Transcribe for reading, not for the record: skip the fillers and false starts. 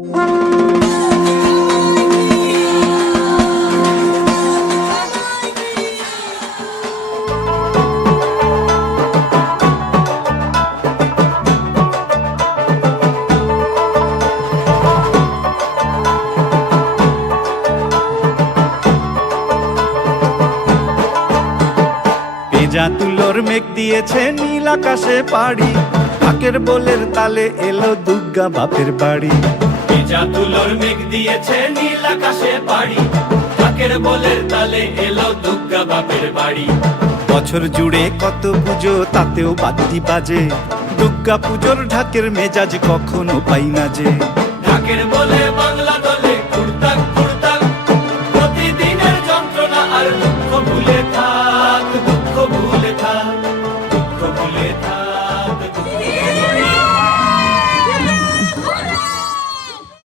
ভেজা তুলোর মেঘ দিয়েছে নীল আকাশে পাড়ি, ঢাকের বোলের তালে এলো দুর্গা বাপের বাড়ি। ভেজা তুলোর মেঘ দিয়েছে নীল আকাশে পাড়ি, ঢাকের বোলের তালে এলো দুর্গা বাপের বাড়ি। বছর জুড়ে কত পুজো তাতেও বাদ্যি বাজে, দুর্গা পুজোর ঢাকের মেজাজ কখনো পাই না যে।